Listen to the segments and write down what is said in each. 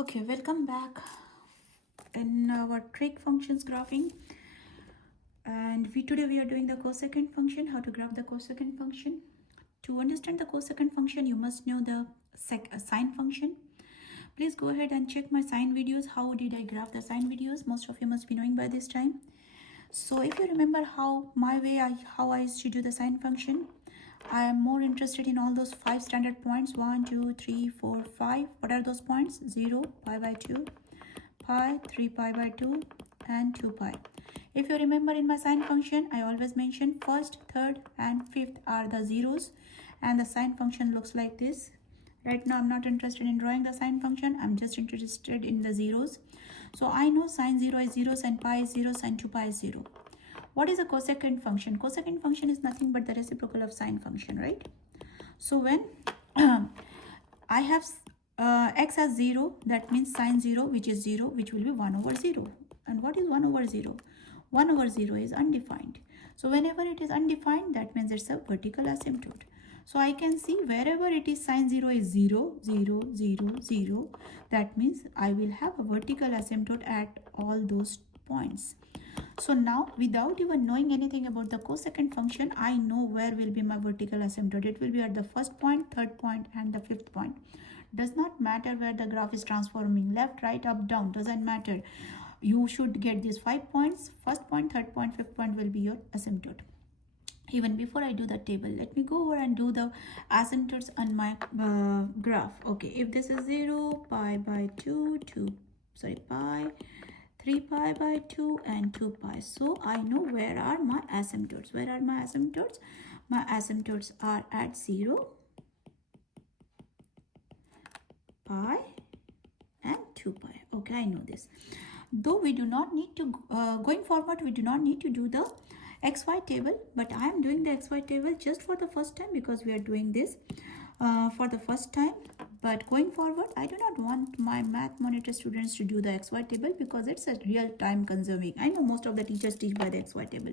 Okay, welcome back in our trig functions graphing. And today we are doing the cosecant function, how to graph the cosecant function. To understand the cosecant function, you must know the sine function. Please go ahead and check my sine videos. How did I graph the sine videos? Most of you must be knowing by this time. So if you remember how I used to do the sine function, I am more interested in all those 5 standard points. 1, 2, 3, 4, 5. What are those points? 0, pi by 2, pi, 3 pi by 2, and 2 pi. If you remember in my sine function, I always mention first, third, and fifth are the zeros, and the sine function looks like this. Right now, I'm not interested in drawing the sine function. I'm just interested in the zeros. So I know sine 0 is 0, sine pi is 0, sine 2 pi is 0. What is a cosecant function? Cosecant function is nothing but the reciprocal of sine function, right? So when I have x as 0, that means sine 0, which is 0, which will be 1 over 0. And what is 1 over 0? 1 over 0 is undefined. So whenever it is undefined, that means it's a vertical asymptote. So I can see wherever it is sine 0 is 0, 0, 0, 0. That means I will have a vertical asymptote at all those points. So now, without even knowing anything about the cosecant function, I know where will be my vertical asymptote. It will be at the first point, third point, and the fifth point. Does not matter where the graph is transforming, left, right, up, down, doesn't matter. You should get these 5 points. First point, third point, fifth point will be your asymptote. Even before I do the table, let me go over and do the asymptotes on my graph. Okay, if this is 0, pi by 2, pi, 3 pi by 2, and 2 pi. So I know where are my asymptotes. Where are my asymptotes? My asymptotes are at 0, pi, and 2 pi. Okay, I know this. Though we do not need to, going forward, we do not need to do the XY table, but I am doing the XY table just for the first time because we are doing this for the first time. But going forward, I do not want my math monitor students to do the XY table because it's a real time consuming. I know most of the teachers teach by the XY table,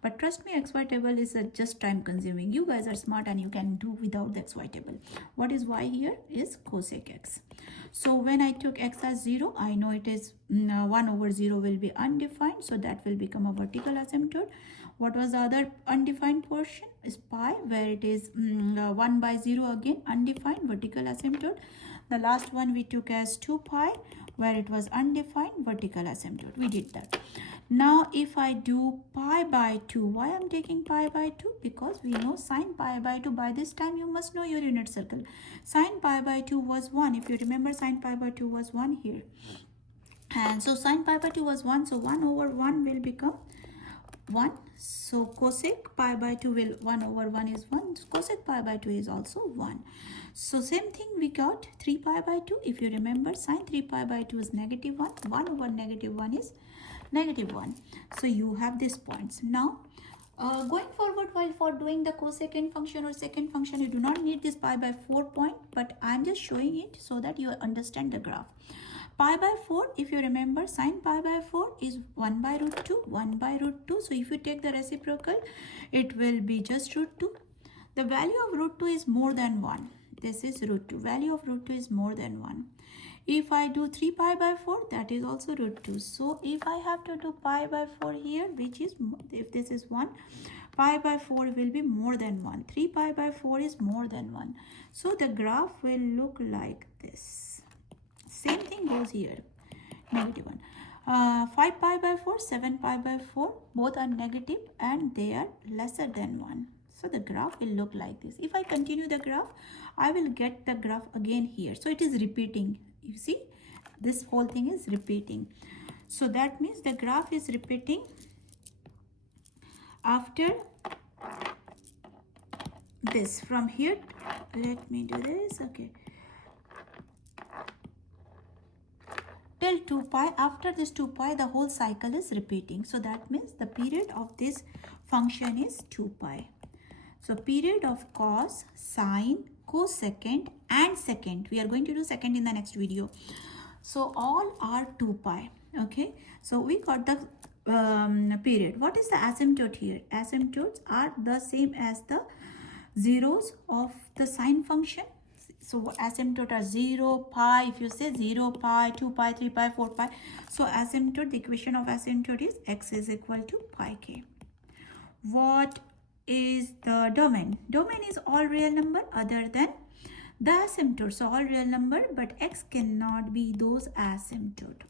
but trust me, XY table is just time consuming. You guys are smart and you can do without the XY table. What is Y here is cosec x. So when I took x as 0, I know it is 1 over 0 will be undefined, so that will become a vertical asymptote. What was the other undefined portion? Is pi, where it is 1 by 0 again, undefined, vertical asymptote. The last one we took as 2 pi, where it was undefined, vertical asymptote. We did that. Now if I do pi by 2, why I'm taking pi by 2? Because we know sine pi by 2. By this time you must know your unit circle. Sine pi by 2 was 1. If you remember, sine pi by 2 was 1 here. And so sine pi by 2 was 1. So 1 over 1 will become 1. So cosec pi by 2 will 1 over 1 is 1. Cosec pi by 2 is also 1. So same thing we got 3 pi by 2. If you remember, sine 3 pi by 2 is negative 1. 1 over negative 1 is negative 1. So you have these points. Now going forward, while for doing the cosecant function or secant function, you do not need this pi by 4 point, but I am just showing it so that you understand the graph. Pi by 4, if you remember, sine pi by 4 is 1 by root 2, 1 by root 2. So if you take the reciprocal, it will be just root 2. The value of root 2 is more than 1. This is root 2. Value of root 2 is more than 1. If I do 3 pi by 4, that is also root 2. So if I have to do pi by 4 here, which is, if this is 1, pi by 4 will be more than 1. 3 pi by 4 is more than 1. So the graph will look like this. Same thing goes here, negative 1. 5 pi by 4, 7 pi by 4, both are negative and they are lesser than 1. So the graph will look like this. If I continue the graph, I will get the graph again here. So it is repeating. You see, this whole thing is repeating. So that means the graph is repeating after this. From here, let me do this. Okay. Till 2 pi, after this 2 pi, the whole cycle is repeating. So that means the period of this function is 2 pi. So period of cos, sine, cosecant, and secant. We are going to do secant in the next video. So all are 2 pi. Okay. So we got the period. What is the asymptote here? Asymptotes are the same as the zeros of the sine function. So asymptote are 0, pi. If you say 0, pi, 2 pi, 3 pi, 4 pi. So asymptote, the equation of asymptote is x is equal to pi k. What is the domain? Domain is all real number other than the asymptote. So all real number, but x cannot be those asymptote.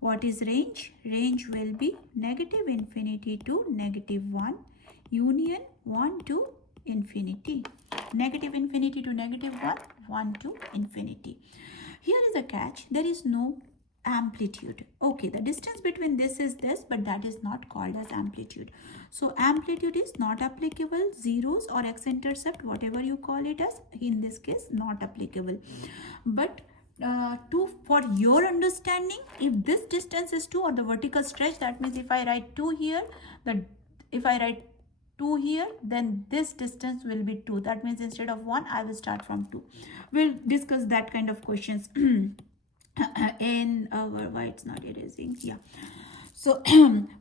What is range? Range will be negative infinity to negative 1, union 1 to infinity. Negative infinity to negative 1, 1 to infinity. Here is a catch. There is no amplitude. Okay, the distance between this is this, but that is not called as amplitude. So amplitude is not applicable. Zeros or x-intercept, whatever you call it as, in this case not applicable. But for your understanding, if this distance is 2 or the vertical stretch, that means if I write 2 here, if I write 2 here, then this distance will be 2. That means instead of 1, I will start from 2. We'll discuss that kind of questions in our, why it's not erasing, yeah. So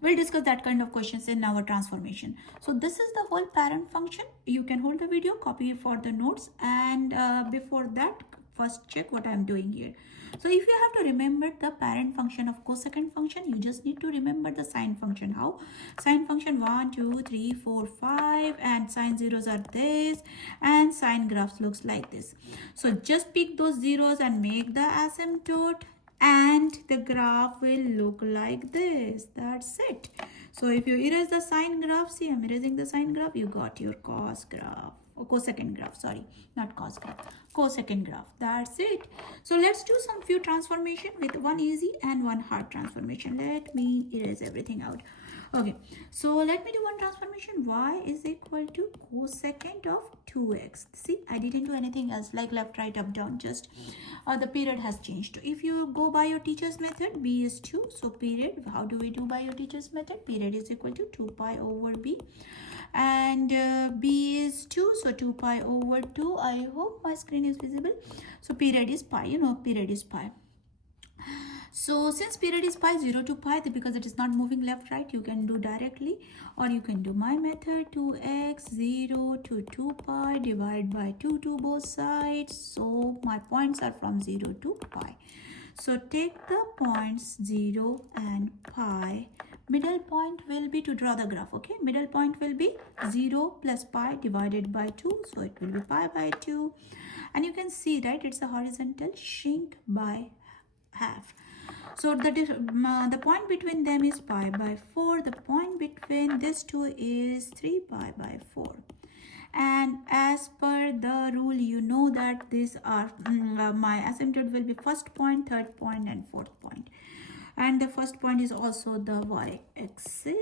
we'll discuss that kind of questions in our transformation. So this is the whole parent function. You can hold the video, copy it for the notes, and before that, first check what I'm doing here. So if you have to remember the parent function of cosecant function, you just need to remember the sine function. How? Sine function 1, 2, 3, 4, 5, and sine zeros are this, and sine graphs looks like this. So just pick those zeros and make the asymptote, and the graph will look like this. That's it. So if you erase the sine graph, see I'm erasing the sine graph, you got your cos graph. Or cosecant graph, sorry, not cos graph, cosecant graph. That's it. So let's do some few transformation with one easy and one hard transformation. Let me erase everything out. Okay, so let me do one transformation. Y is equal to cosecant of 2x. See, I didn't do anything else like left, right, up, down. Just the period has changed. If you go by your teacher's method, b is 2. So period, how do we do by your teacher's method? Period is equal to 2 pi over b. And b is 2, so 2 pi over 2. I hope my screen is visible. So period is pi, you know, period is pi. So since period is pi, 0 to pi, because it is not moving left, right, you can do directly, or you can do my method, 2x 0 to 2 pi, divide by 2 to both sides. So my points are from 0 to pi. So take the points 0 and pi. Middle point will be, to draw the graph, okay, middle point will be 0 plus pi divided by 2, so it will be pi by 2. And you can see, right, it's a horizontal, shrink by half. So the point between them is pi by 4. The point between these two is 3 pi by 4. And as per the rule, you know that these are my asymptote will be first point, third point, and fourth point. And the first point is also the y-axis.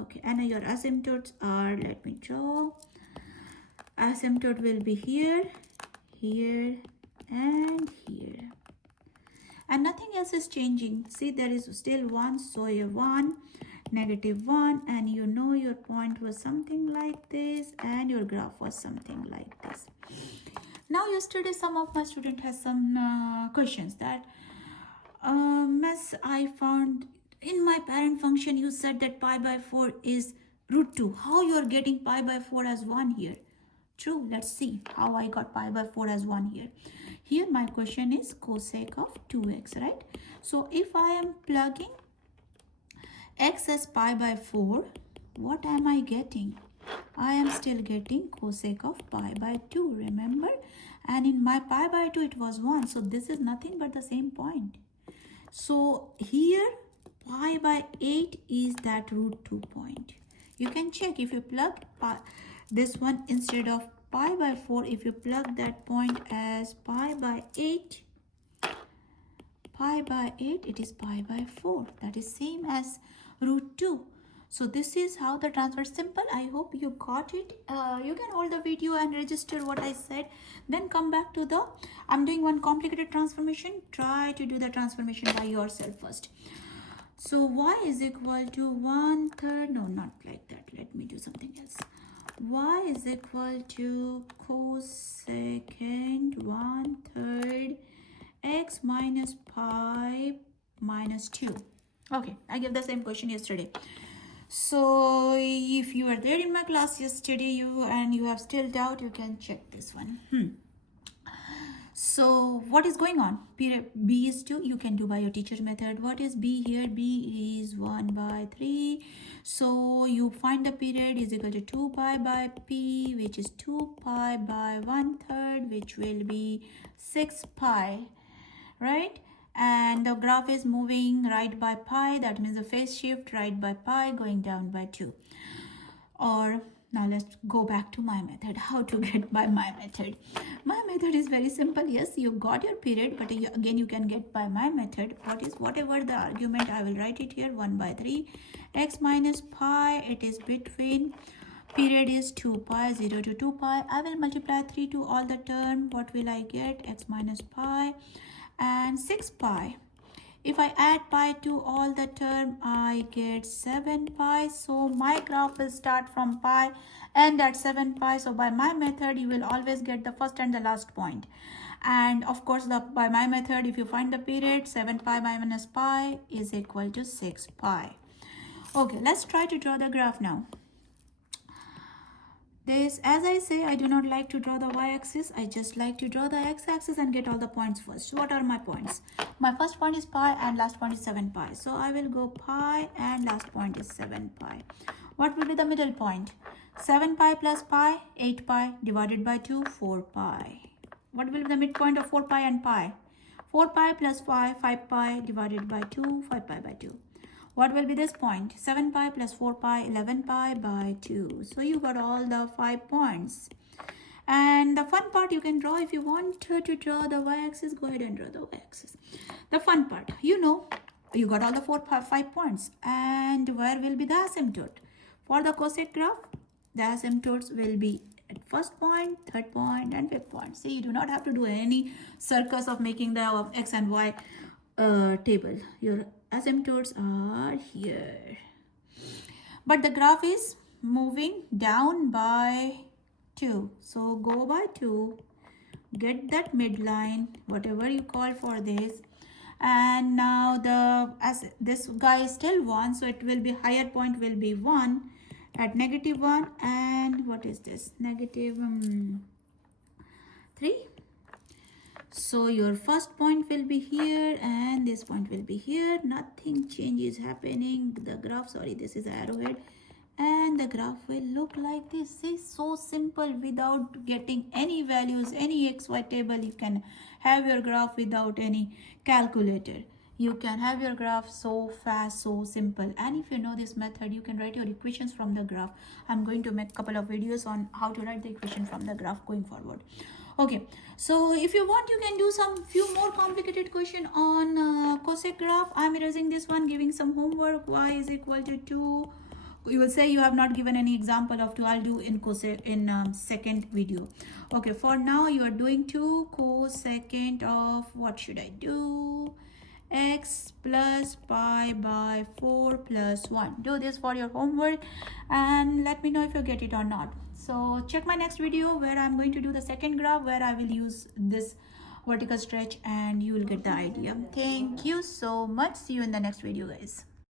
Okay, and your asymptotes are, let me draw. Asymptote will be here, here, and here. And nothing else is changing. See, there is still 1, so a 1, negative 1, and you know your point was something like this, and your graph was something like this. Now, yesterday, some of my students has some questions that, Miss, I found in my parent function, you said that pi by 4 is root 2. How you are getting pi by 4 as 1 here? True, let's see how I got pi by 4 as 1 here. Here my question is cosec of 2x, right? So if I am plugging x as pi by 4, what am I getting? I am still getting cosec of pi by 2, remember? And in my pi by 2 it was 1, so this is nothing but the same point. So here pi by 8 is that root 2 point. You can check if you plug this one instead of pi by 4, if you plug that point as pi by 8, it is pi by 4. That is same as root 2. So this is how the transfer is simple. I hope you got it. You can hold the video and register what I said. Then come back to the, I'm doing one complicated transformation. Try to do the transformation by yourself first. So y is equal to 1/3, no, not like that. Let me do something else. Y is equal to cosecant 1/3 x minus pi minus 2. Okay, I gave the same question yesterday. So if you were there in my class yesterday, you have still doubt, you can check this one. So what is going on? Period B is 2. You can do by your teacher's method. What is B here? B is 1 by 3. So you find the period is equal to 2 pi by P, which is 2 pi by 1/3, which will be 6 pi, right? And the graph is moving right by pi. That means the phase shift right by pi, going down by 2. Or now let's go back to my method. How to get by my method? My method is very simple. Yes, you got your period, but again you can get by my method. What is whatever the argument, I will write it here. 1 by 3 x minus pi. It is between, period is 2 pi, 0 to 2 pi. I will multiply 3 to all the term. What will I get? X minus pi and 6 pi. If I add pi to all the term, I get 7 pi. So my graph will start from pi and at 7 pi. So by my method, you will always get the first and the last point. And of course, by my method, if you find the period, 7 pi minus pi is equal to 6 pi. Okay, let's try to draw the graph now. This, as I say, I do not like to draw the y-axis. I just like to draw the x-axis and get all the points first. What are my points? My first point is pi and last point is 7 pi. So I will go pi and last point is 7 pi. What will be the middle point? 7 pi plus pi, 8 pi divided by 2, 4 pi. What will be the midpoint of 4 pi and pi? 4 pi plus 5, 5 pi divided by 2, 5 pi by 2. What will be this point? 7 pi plus 4 pi, 11 pi by 2. So you got all the 5 points. And the fun part you can draw, if you want to draw the y-axis, go ahead and draw the y-axis. The fun part, you know, you got all the 5 points. And where will be the asymptote? For the cosec graph, the asymptotes will be at first point, third point, and fifth point. See, you do not have to do any circus of making the x and y table. Your asymptotes are here, but the graph is moving down by 2. So go by 2, get that midline, whatever you call for this. And now this guy is still 1, so it will be higher point will be 1 at -1. And what is this? Negative 3. So your first point will be here and this point will be here. Nothing change is happening. The graph, sorry, this is arrowhead, and the graph will look like this. It's so simple. Without getting any values, any xy table, you can have your graph without any calculator. You can have your graph so fast, so simple. And if you know this method, you can write your equations from the graph. I'm going to make a couple of videos on how to write the equation from the graph going forward. Okay, so if you want, you can do some few more complicated question on cosec graph. I'm erasing this one, giving some homework. Y is equal to 2. You will say you have not given any example of 2. I'll do in second video. Okay, for now you are doing 2 cosecant of, what should I do? X plus pi by 4 plus 1. Do this for your homework and let me know if you get it or not. So check my next video where I'm going to do the second graph, where I will use this vertical stretch and you will get the idea. Thank you so much. See you in the next video, guys.